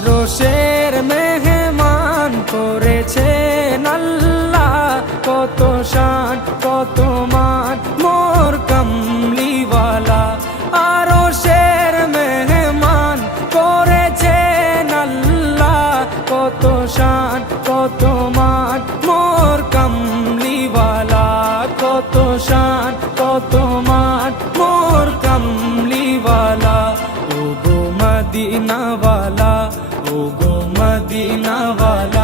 আরশের মেহমান করেছেন আল্লাহ, কত শান কত মান মোর কামলিওয়ালা। আরশের মেহমান করেছেন আল্লাহ, কত শান কত মান মোর কামলিওয়ালা, কত শান কত মান মোর কামলিওয়ালা। ও গো মদিনাওয়ালা, ও গো মদিনাওয়ালা।